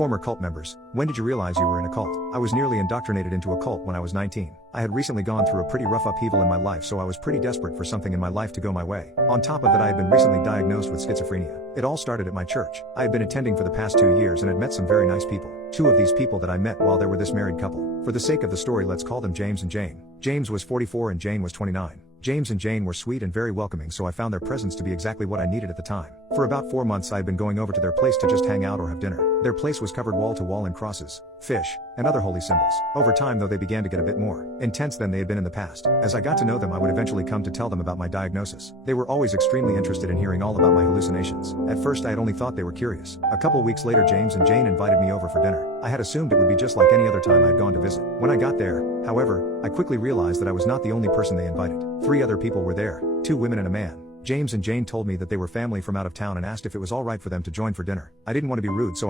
Former cult members, when did you realize you were in a cult? I was nearly indoctrinated into a cult when I was 19. I had recently gone through a pretty rough upheaval in my life, so I was pretty desperate for something in my life to go my way. On top of that, I had been recently diagnosed with schizophrenia. It all started at my church. I had been attending for the past 2 years and had met some very nice people. Two of these people that I met while there were this married couple. For the sake of the story, let's call them James and Jane. James was 44 and Jane was 29. James and Jane were sweet and very welcoming, so I found their presence to be exactly what I needed at the time. For about 4 months I had been going over to their place to just hang out or have dinner. Their place was covered wall to wall in crosses, fish, and other holy symbols. Over time though, they began to get a bit more intense than they had been in the past. As I got to know them, I would eventually come to tell them about my diagnosis. They were always extremely interested in hearing all about my hallucinations. At first I had only thought they were curious. A couple weeks later, James and Jane invited me over for dinner. I had assumed it would be just like any other time I had gone to visit. When I got there, however, I quickly realized that I was not the only person they invited. 3 other people were there, 2 women and a man. James and Jane told me that they were family from out of town and asked if it was alright for them to join for dinner. I didn't want to be rude, so